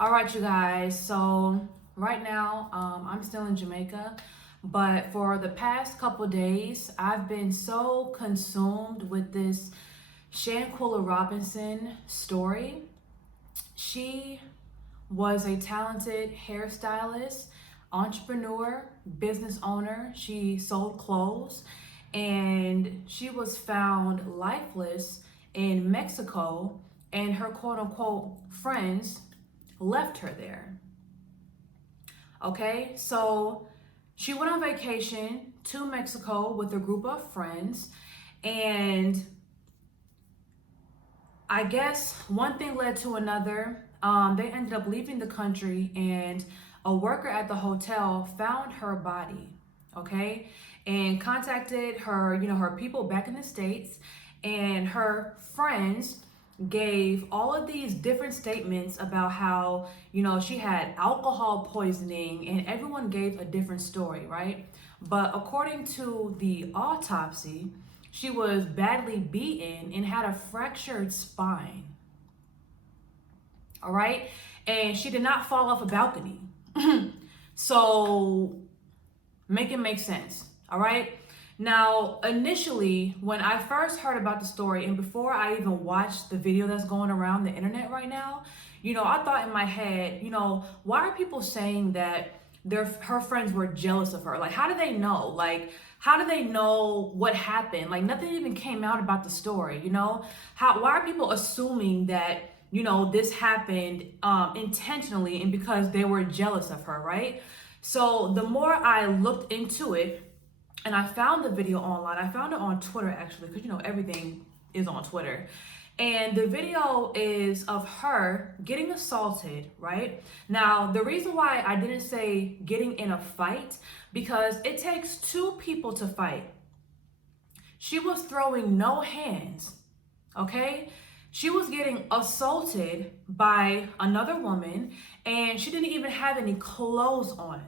All right, you guys. So right now, I'm still in Jamaica, but for the past couple days, I've been so consumed with this Shanquella Robinson story. She was a talented hairstylist, entrepreneur, business owner. She sold clothes, and she was found lifeless in Mexico, and her quote unquote friends left her there. Okay, so she went on vacation to Mexico with a group of friends, and I guess one thing led to another. They ended up leaving the country, and a worker at the hotel found her body, okay, and contacted her, her people back in the States, and her friends gave all of these different statements about how, she had alcohol poisoning, and everyone gave a different story, right? But according to the autopsy, she was badly beaten and had a fractured spine. All right. And she did not fall off a balcony. So make it make sense. All right. Now, initially, when I first heard about the story, and before I even watched the video that's going around the internet right now, I thought in my head, why are people saying that her friends were jealous of her? Like, how do they know? Like, how do they know what happened? Like, nothing even came out about the story, why are people assuming that, this happened intentionally and because they were jealous of her, right? So the more I looked into it, and I found the video online. I found it on Twitter, actually, because everything is on Twitter. And the video is of her getting assaulted, right? Now, the reason why I didn't say getting in a fight, because it takes two people to fight. She was throwing no hands, okay? She was getting assaulted by another woman, and she didn't even have any clothes on.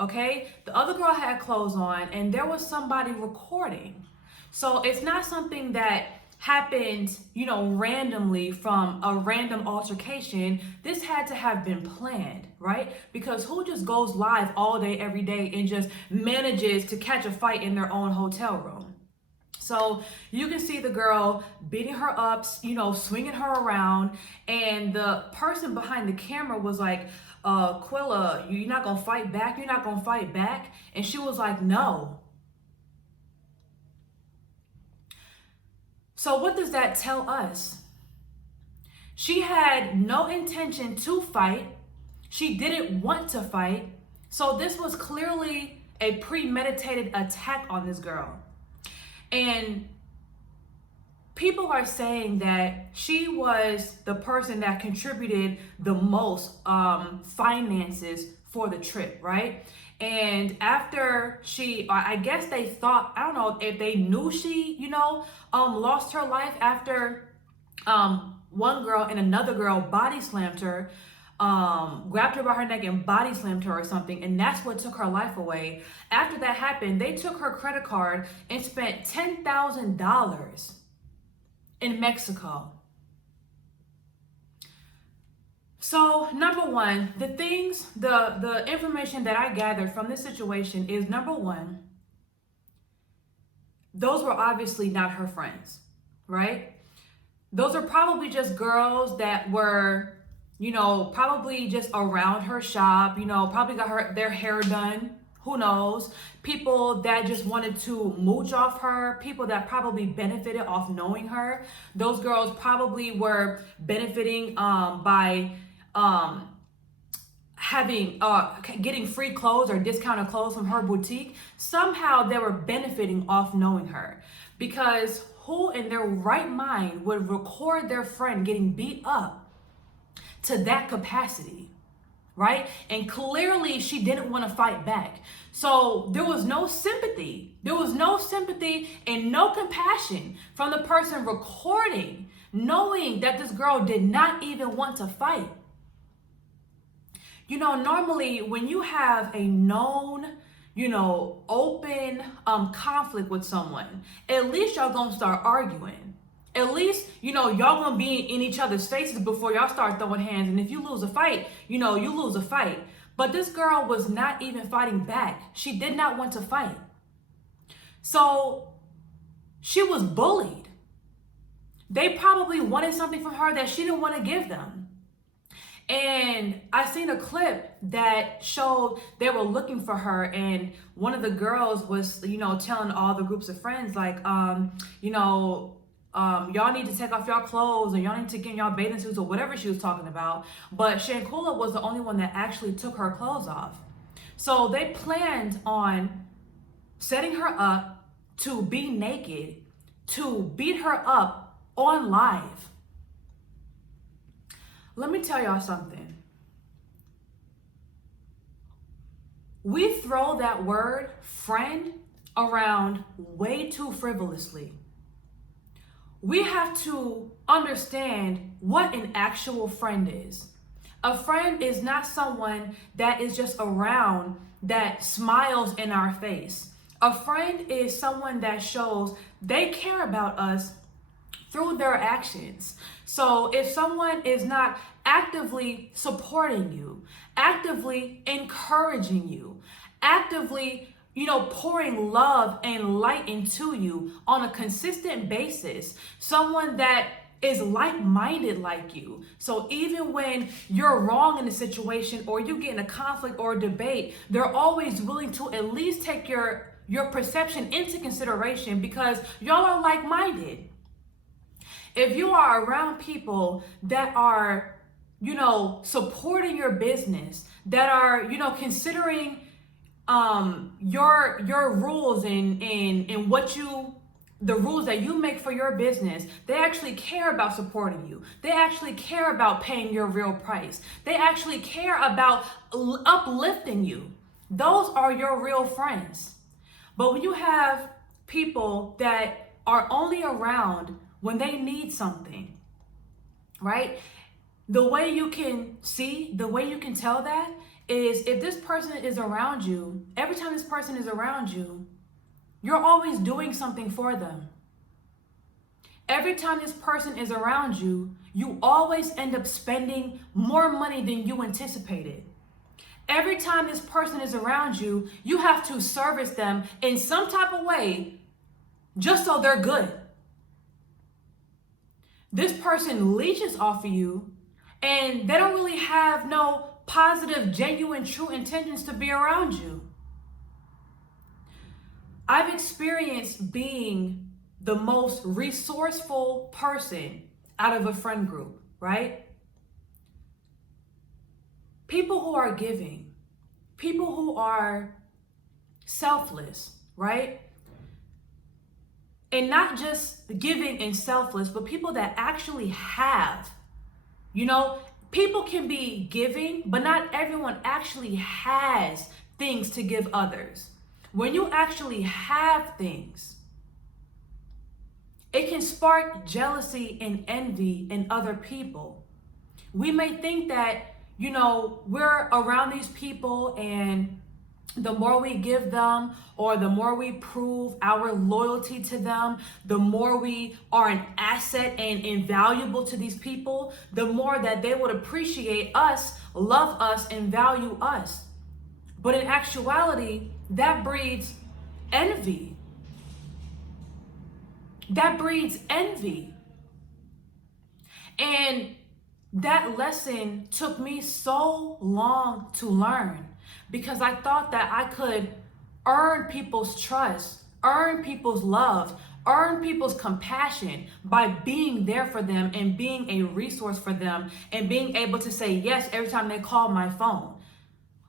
Okay, the other girl had clothes on, and there was somebody recording. So it's not something that happened, randomly from a random altercation. This had to have been planned, right? Because who just goes live all day, every day, and just manages to catch a fight in their own hotel room? So you can see the girl beating her up, swinging her around, and the person behind the camera was like, Quilla, you're not gonna fight back? You're not gonna fight back? And she was like, no. So what does that tell us? She had no intention to fight. She didn't want to fight. So this was clearly a premeditated attack on this girl. And people are saying that she was the person that contributed the most finances for the trip, right? And after I guess they thought, I don't know if they knew she, lost her life after one girl and another girl body slammed her, grabbed her by her neck and body slammed her or something, and that's what took her life away. After that happened, they took her credit card and spent $10,000 in Mexico. So number one, the information that I gathered from this situation is, number one, those were obviously not her friends, right? Those are probably just girls that were, probably just around her shop, probably got their hair done. Who knows? People that just wanted to mooch off her, people that probably benefited off knowing her. Those girls probably were benefiting by getting free clothes or discounted clothes from her boutique. Somehow they were benefiting off knowing her, because who in their right mind would record their friend getting beat up to that capacity? Right? And clearly she didn't want to fight back. So there was no sympathy. There was no sympathy and no compassion from the person recording, knowing that this girl did not even want to fight. Normally when you have a known, open conflict with someone, at least y'all gonna start arguing. At least, y'all gonna be in each other's faces before y'all start throwing hands. And if you lose a fight, you lose a fight. But this girl was not even fighting back. She did not want to fight. So she was bullied. They probably wanted something from her that she didn't want to give them. And I seen a clip that showed they were looking for her, and one of the girls was, telling all the groups of friends, like, y'all need to take off y'all clothes, or y'all need to get in y'all bathing suits, or whatever she was talking about. But Shanquella was the only one that actually took her clothes off. So they planned on setting her up to be naked, to beat her up on live. Let me tell y'all something. We throw that word friend around way too frivolously. We have to understand what an actual friend is. A friend is not someone that is just around that smiles in our face. A friend is someone that shows they care about us through their actions. So if someone is not actively supporting you, actively encouraging you, actively, pouring love and light into you on a consistent basis, someone that is like-minded like you. So even when you're wrong in a situation, or you get in a conflict or a debate, they're always willing to at least take your perception into consideration, because y'all are like-minded. If you are around people that are, supporting your business, that are, considering your rules and what the rules that you make for your business, they actually care about supporting you. They actually care about paying your real price. They actually care about uplifting you. Those are your real friends. But when you have people that are only around when they need something, right? The way you can tell that is if this person is around you, every time this person is around you, you're always doing something for them. Every time this person is around you, you always end up spending more money than you anticipated. Every time this person is around you, you have to service them in some type of way just so they're good. This person leeches off of you, and they don't really have no positive, genuine, true intentions to be around you. I've experienced being the most resourceful person out of a friend group, right? People who are giving, people who are selfless, right? And not just giving and selfless, but people that actually have. People can be giving, but not everyone actually has things to give others. When you actually have things, it can spark jealousy and envy in other people. We may think that, we're around these people, and the more we give them, or the more we prove our loyalty to them, the more we are an asset and invaluable to these people, the more that they would appreciate us, love us, and value us. But in actuality, that breeds envy. That breeds envy. And that lesson took me so long to learn, because I thought that I could earn people's trust, earn people's love, earn people's compassion by being there for them and being a resource for them and being able to say yes every time they call my phone.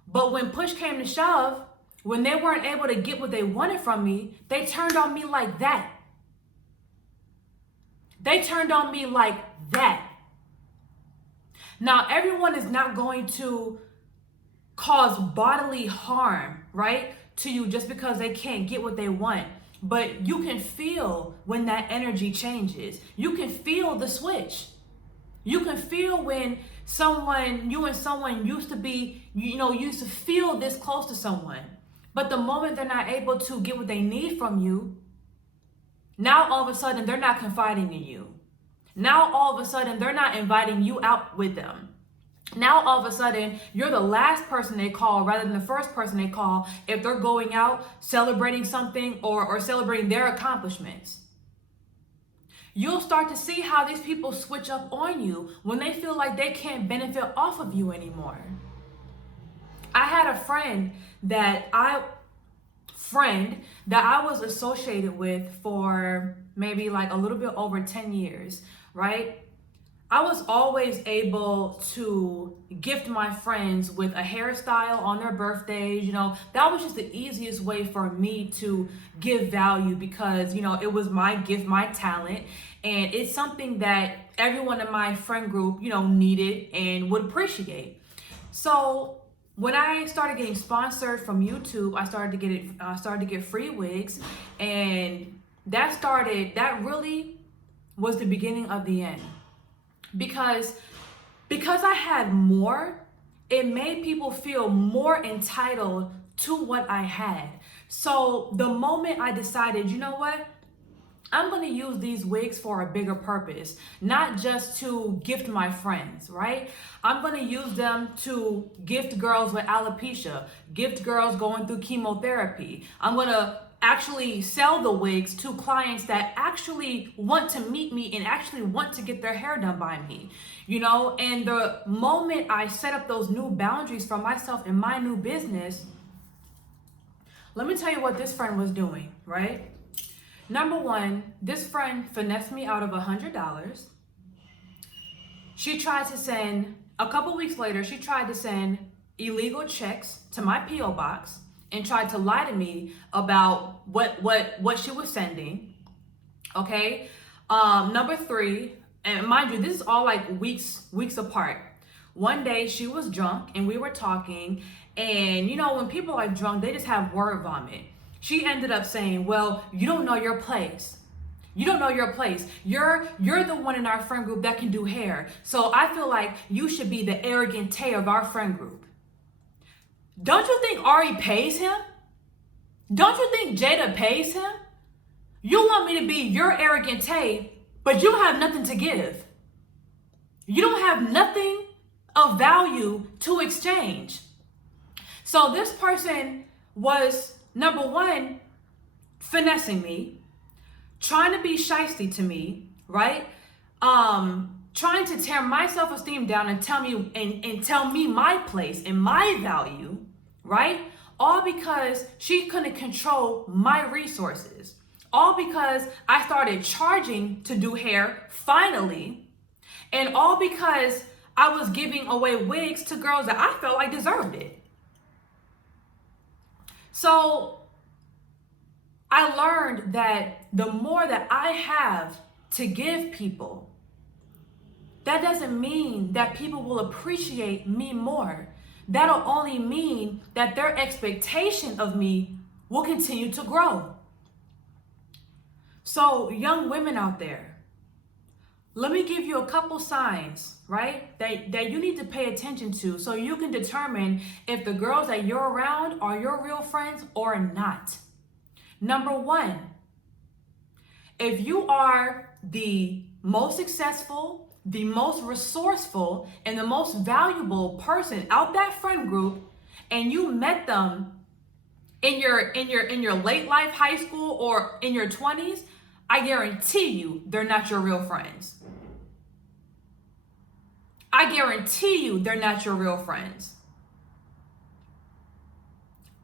But when push came to shove, when they weren't able to get what they wanted from me, they turned on me like that. They turned on me like that. Now, everyone is not going to cause bodily harm, right, to you just because they can't get what they want. But you can feel when that energy changes. You can feel the switch. You can feel when you and someone used to feel this close to someone. But the moment they're not able to get what they need from you, now all of a sudden they're not confiding in you. Now all of a sudden they're not inviting you out with them. Now all of a sudden you're the last person they call rather than the first person they call if they're going out celebrating something or celebrating their accomplishments. You'll start to see how these people switch up on you when they feel like they can't benefit off of you anymore. I had a friend that I was associated with for maybe like a little bit over 10 years, right? I was always able to gift my friends with a hairstyle on their birthdays. That was just the easiest way for me to give value because, it was my gift, my talent. And it's something that everyone in my friend group, needed and would appreciate. So when I started getting sponsored from YouTube, I started to get free wigs, and that really was the beginning of the end. Because I had more, it made people feel more entitled to what I had. So the moment I decided, you know what? I'm going to use these wigs for a bigger purpose, not just to gift my friends, right? I'm going to use them to gift girls with alopecia, gift girls going through chemotherapy. I'm going to actually sell the wigs to clients that actually want to meet me and actually want to get their hair done by me, And the moment I set up those new boundaries for myself in my new business, let me tell you what this friend was doing, right? Number one, this friend finessed me out of $100. She tried to send, a couple weeks later, she tried to send illegal checks to my P.O. box and tried to lie to me about what she was sending. Okay. Number three, and mind you, this is all like weeks apart. One day she was drunk and we were talking, and when people are drunk, they just have word vomit. She ended up saying, well, you don't know your place. You don't know your place. You're the one in our friend group that can do hair. So I feel like you should be the arrogant Tay of our friend group. Don't you think R.I.P pays him? Don't you think Jada pays him? You want me to be your arrogant Tay, but you have nothing to give. You don't have nothing of value to exchange. So this person was, number one, finessing me, trying to be shiesty to me, right? Trying to tear my self-esteem down and tell me my place and my value, right? All because she couldn't control my resources. All because I started charging to do hair finally, and all because I was giving away wigs to girls that I felt like deserved it. So I learned that the more that I have to give people, that doesn't mean that people will appreciate me more. That'll only mean that their expectation of me will continue to grow. So young women out there, let me give you a couple signs, right, that you need to pay attention to so you can determine if the girls that you're around are your real friends or not. Number one, if you are the most successful, the most resourceful, and the most valuable person out that friend group, and you met them in your late life, high school, or in your 20s, I guarantee you they're not your real friends. I guarantee you they're not your real friends.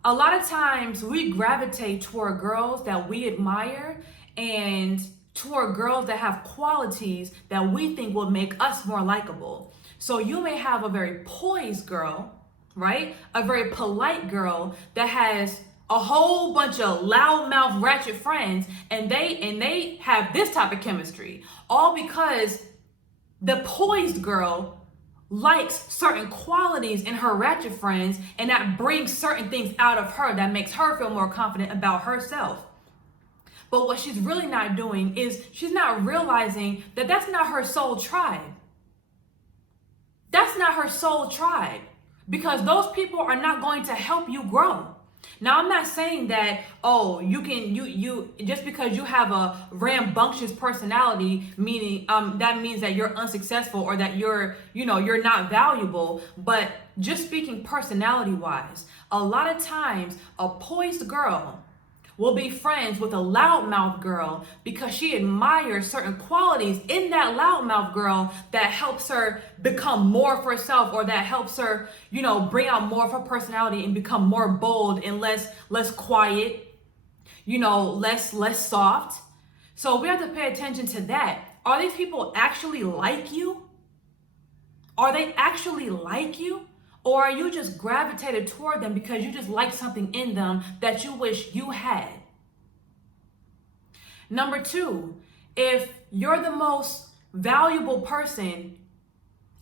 A lot of times we gravitate toward girls that we admire and toward girls that have qualities that we think will make us more likable. So you may have a very poised girl, right? A very polite girl that has a whole bunch of loudmouth ratchet friends, and they have this type of chemistry, all because the poised girl likes certain qualities in her ratchet friends, and that brings certain things out of her that makes her feel more confident about herself. But what she's really not doing is she's not realizing that that's not her soul tribe. That's not her soul tribe, because those people are not going to help you grow. Now, I'm not saying that, oh, you just because you have a rambunctious personality, meaning that means that you're unsuccessful or that you're not valuable. But just speaking personality wise, a lot of times a poised girl will be friends with a loudmouth girl because she admires certain qualities in that loudmouth girl that helps her become more of herself, or that helps her, bring out more of her personality and become more bold and less quiet, less soft. So we have to pay attention to that. Are these people actually like you? Are they actually like you? Or are you just gravitated toward them because you just like something in them that you wish you had? Number two, if you're the most valuable person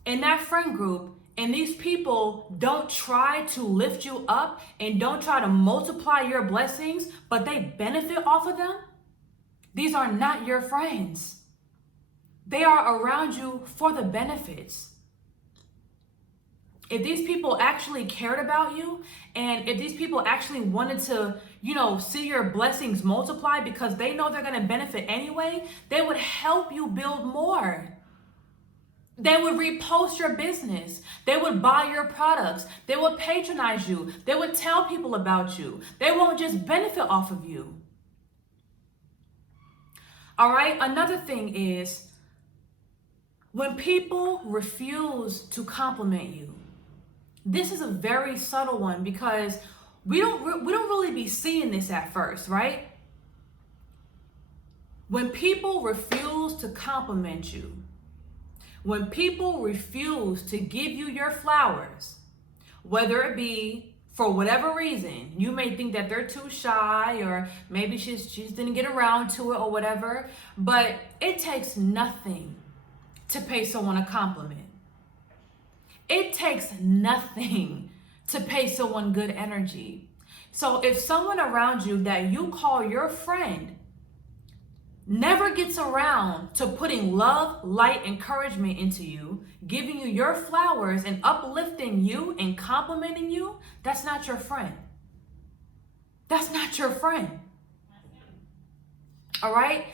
in that friend group and these people don't try to lift you up and don't try to multiply your blessings, but they benefit off of them, these are not your friends. They are around you for the benefits. If these people actually cared about you, and if these people actually wanted to, see your blessings multiply because they know they're going to benefit anyway, they would help you build more. They would repost your business. They would buy your products. They would patronize you. They would tell people about you. They won't just benefit off of you. All right. Another thing is when people refuse to compliment you. This is a very subtle one because we don't really be seeing this at first, right? When people refuse to compliment you, when people refuse to give you your flowers, whether it be for whatever reason, you may think that they're too shy, or maybe she just didn't get around to it or whatever, but it takes nothing to pay someone a compliment. It takes nothing to pay someone good energy. So if someone around you that you call your friend never gets around to putting love, light, encouragement into you, giving you your flowers and uplifting you and complimenting you, that's not your friend. That's not your friend. All right?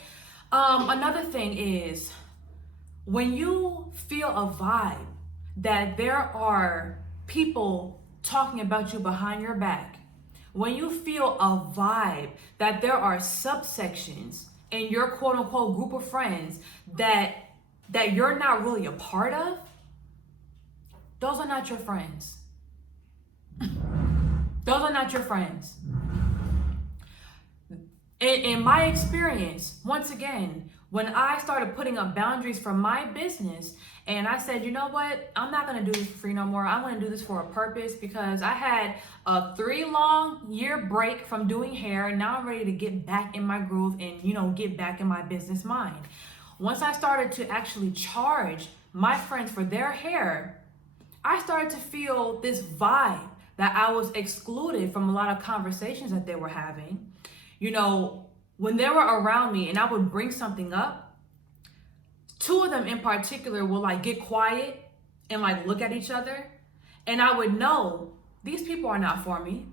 Another thing is when you feel a vibe that there are people talking about you behind your back, when you feel a vibe that there are subsections in your quote unquote group of friends that you're not really a part of, those are not your friends. Those are not your friends. In my experience, once again, when I started putting up boundaries for my business, and I said, you know what? I'm not going to do this for free no more. I'm going to do this for a purpose, because I had a 3-long-year break from doing hair. And now I'm ready to get back in my groove and, get back in my business mind. Once I started to actually charge my friends for their hair, I started to feel this vibe that I was excluded from a lot of conversations that they were having. When they were around me and I would bring something up, 2 of them in particular will get quiet and look at each other. And I would know these people are not for me.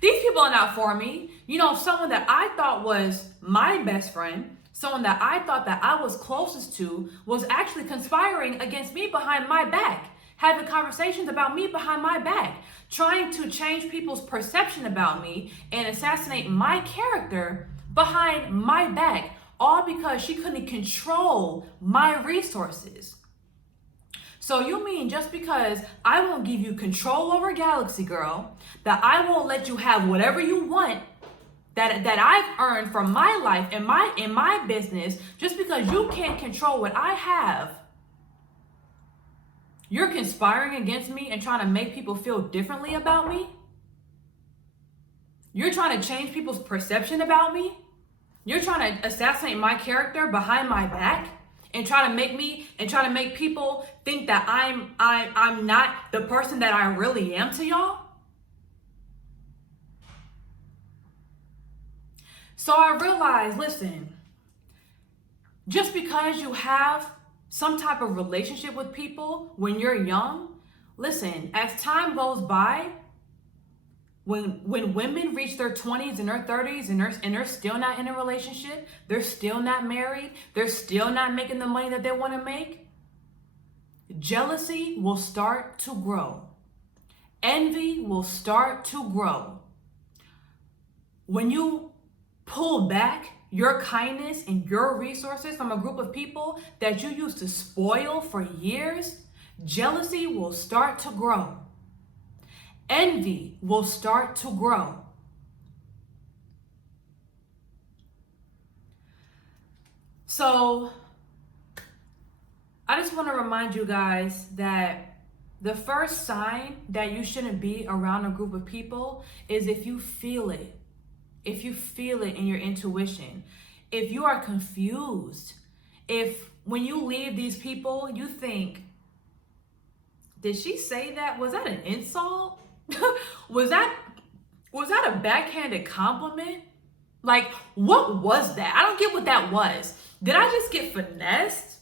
These people are not for me. Someone that I thought was my best friend, someone that I thought that I was closest to, was actually conspiring against me behind my back, having conversations about me behind my back, trying to change people's perception about me and assassinate my character behind my back, all because she couldn't control my resources. So you mean just because I won't give you control over Galaxy Girl, that I won't let you have whatever you want that I've earned from my life and in my business, just because you can't control what I have, you're conspiring against me and trying to make people feel differently about me? You're trying to change people's perception about me? You're trying to assassinate my character behind my back and try to make people think that I'm not the person that I really am to y'all? So I realized, listen, just because you have some type of relationship with people when you're young, listen, as time goes by, When women reach their 20s and their 30s and they're still not in a relationship, they're still not married, they're still not making the money that they want to make, jealousy will start to grow. Envy will start to grow. When you pull back your kindness and your resources from a group of people that you used to spoil for years, jealousy will start to grow. Envy will start to grow. So, I just want to remind you guys that the first sign that you shouldn't be around a group of people is if you feel it. If you feel it in your intuition. If you are confused. If when you leave these people, you think, did she say that? Was that an insult? Was that a backhanded compliment? Like, what was that? I don't get what that was. Did I just get finessed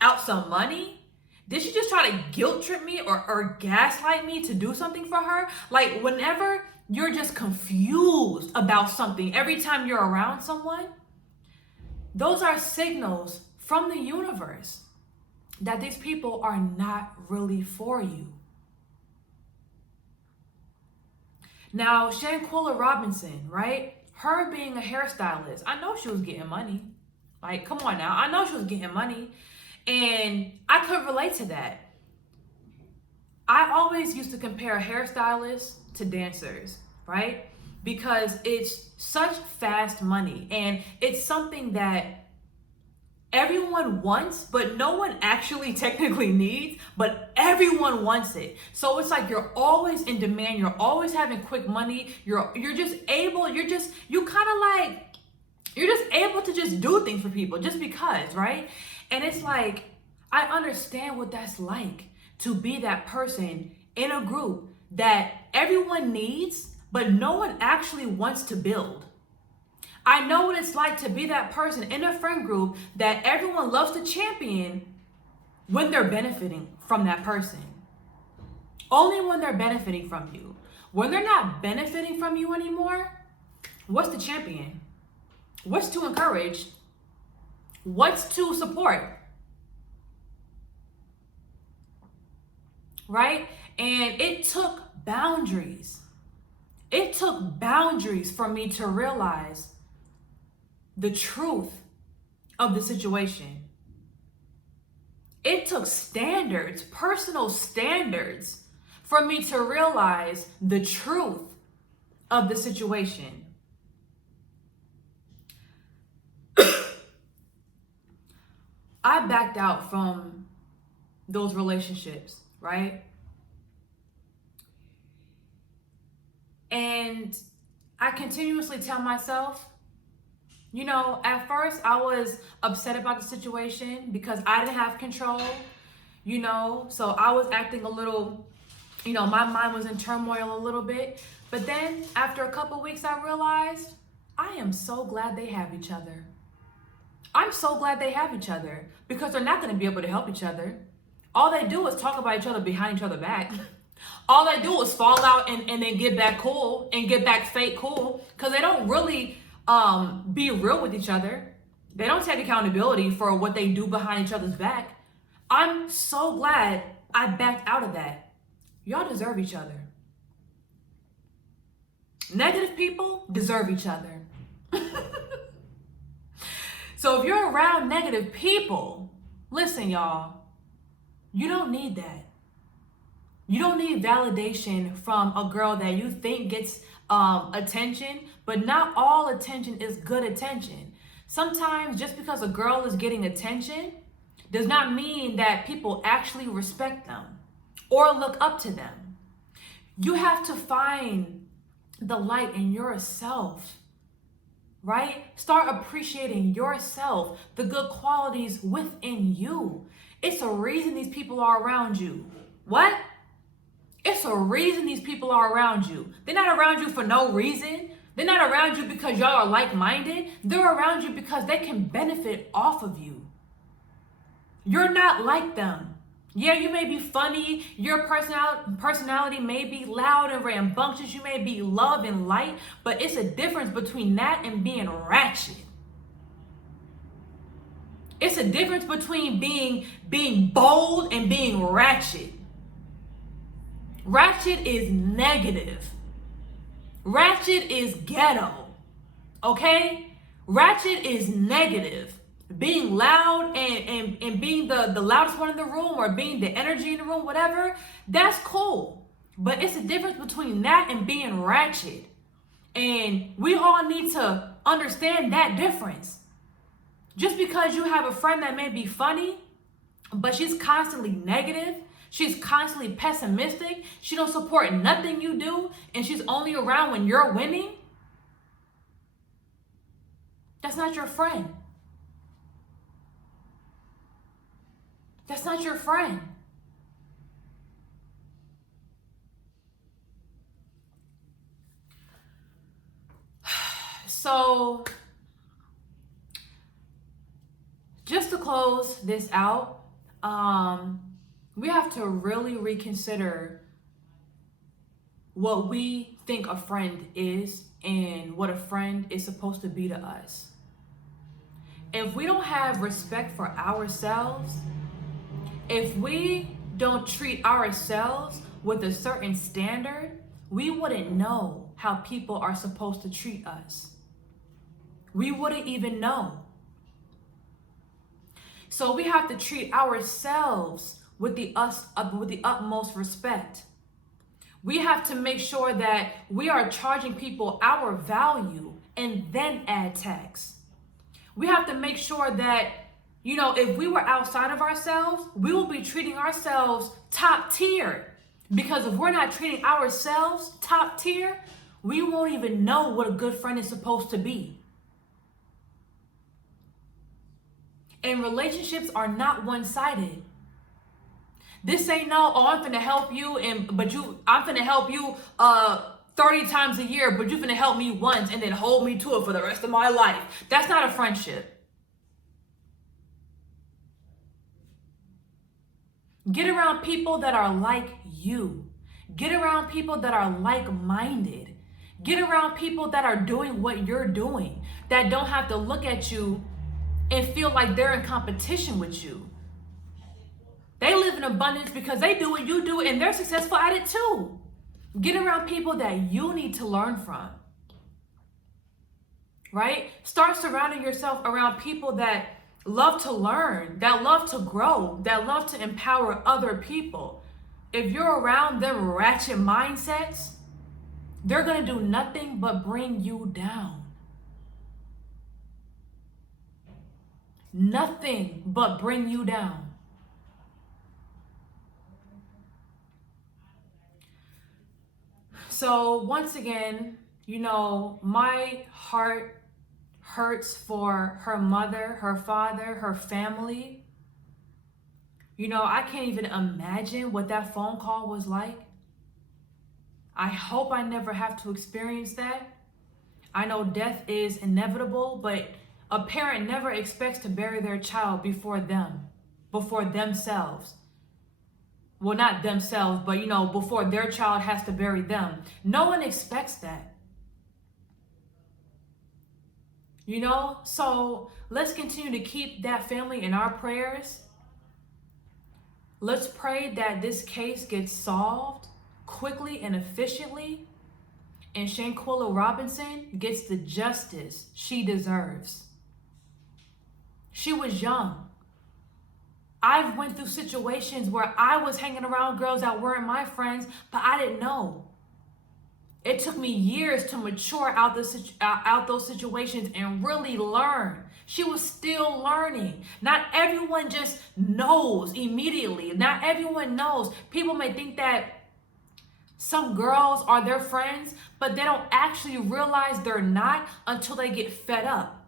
out some money? Did she just try to guilt trip me or gaslight me to do something for her? Like, whenever you're just confused about something, every time you're around someone, those are signals from the universe that these people are not really for you. Now, Shanquella Robinson, right? Her being a hairstylist, I know she was getting money. Like, come on now. I know she was getting money. And I could relate to that. I always used to compare hairstylists to dancers, right? Because it's such fast money. And it's something that everyone wants, but no one actually technically needs, but everyone wants it. So it's like you're always in demand. You're always having quick money. You're just able to just do things for people just because, right? And it's like, I understand what that's like to be that person in a group that everyone needs, but no one actually wants to build. I know what it's like to be that person in a friend group that everyone loves to champion when they're benefiting from that person. Only when they're benefiting from you. When they're not benefiting from you anymore, what's to champion? What's to encourage? What's to support? Right? And it took boundaries. It took boundaries for me to realize the truth of the situation. It took standards, personal standards, for me to realize the truth of the situation. I backed out from those relationships, right? And I continuously tell myself, you know, at first I was upset about the situation because I didn't have control, you know, so I was acting a little, you know, my mind was in turmoil a little bit. But then after a couple weeks, I realized I am so glad they have each other. I'm so glad they have each other because they're not going to be able to help each other. All they do is talk about each other behind each other's back. All they do is fall out and then get back cool and get back fake cool because they don't really be real with each other. They don't take accountability for what they do behind each other's back. I'm so glad I backed out of that. Y'all deserve each other. Negative people deserve each other. So if you're around negative people, listen, y'all, you don't need that. You don't need validation from a girl that you think gets attention, but not all attention is good attention. Sometimes just because a girl is getting attention does not mean that people actually respect them or look up to them. You have to find the light in yourself, right? Start appreciating yourself, the good qualities within you. It's a reason these people are around you. What? It's a reason these people are around you. They're not around you for no reason. They're not around you because y'all are like-minded. They're around you because they can benefit off of you. You're not like them. Yeah, you may be funny. Your personality may be loud and rambunctious. You may be love and light, but it's a difference between that and being ratchet. It's a difference between being bold and being ratchet. Ratchet is negative. Ratchet is ghetto. Okay? Ratchet is negative. Being loud and being the loudest one in the room, or being the energy in the room, whatever, that's cool. But it's a difference between that and being ratchet. And we all need to understand that difference. Just because you have a friend that may be funny, but she's constantly negative, she's constantly pessimistic, she don't support nothing you do, and she's only around when you're winning, that's not your friend. That's not your friend. So, just to close this out, we have to really reconsider what we think a friend is and what a friend is supposed to be to us. If we don't have respect for ourselves, if we don't treat ourselves with a certain standard, we wouldn't know how people are supposed to treat us. We wouldn't even know. So we have to treat ourselves with the utmost respect. We have to make sure that we are charging people our value and then add tax. We have to make sure that, if we were outside of ourselves, we will be treating ourselves top tier. Because if we're not treating ourselves top tier, we won't even know what a good friend is supposed to be. And relationships are not one-sided. This ain't I'm finna help you, I'm finna help you 30 times a year, but you're finna help me once and then hold me to it for the rest of my life. That's not a friendship. Get around people that are like you. Get around people that are like-minded. Get around people that are doing what you're doing, that don't have to look at you and feel like they're in competition with you. They live in abundance because they do what you do and they're successful at it too. Get around people that you need to learn from, right? Start surrounding yourself around people that love to learn, that love to grow, that love to empower other people. If you're around them ratchet mindsets, they're going to do nothing but bring you down. Nothing but bring you down. So once again, my heart hurts for her mother, her father, her family. I can't even imagine what that phone call was like. I hope I never have to experience that. I know death is inevitable, but a parent never expects to bury their child before themselves. Well, not themselves, but before their child has to bury them. No one expects that. So let's continue to keep that family in our prayers. Let's pray that this case gets solved quickly and efficiently, and Shanquella Robinson gets the justice she deserves. She was young. I've went through situations where I was hanging around girls that weren't my friends, but I didn't know. It took me years to mature out those situations and really learn. She was still learning. Not everyone just knows immediately. Not everyone knows. People may think that some girls are their friends, but they don't actually realize they're not until they get fed up.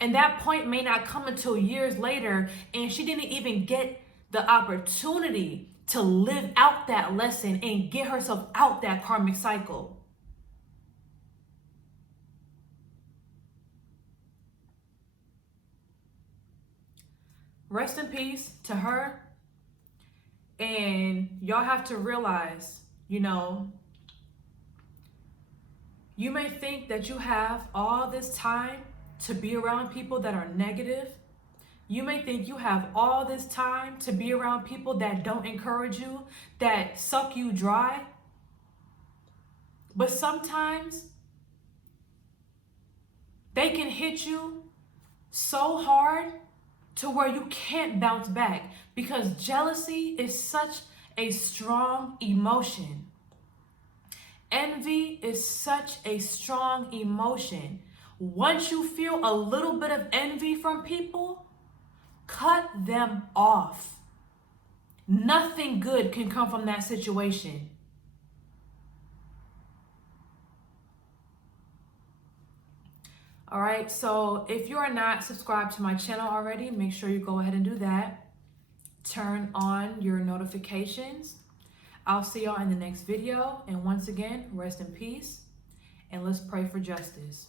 And that point may not come until years later, and she didn't even get the opportunity to live out that lesson and get herself out that karmic cycle. Rest in peace to her And y'all have to realize, you know, you may think that you have all this time to be around people that are negative. You may think you have all this time to be around people that don't encourage you, that suck you dry. But sometimes they can hit you so hard to where you can't bounce back, because jealousy is such a strong emotion. Envy is such a strong emotion. Once you feel a little bit of envy from people, cut them off. Nothing good can come from that situation. All right, so if you are not subscribed to my channel already, make sure you go ahead and do that. Turn on your notifications. I'll see y'all in the next video. And once again, rest in peace, and let's pray for justice.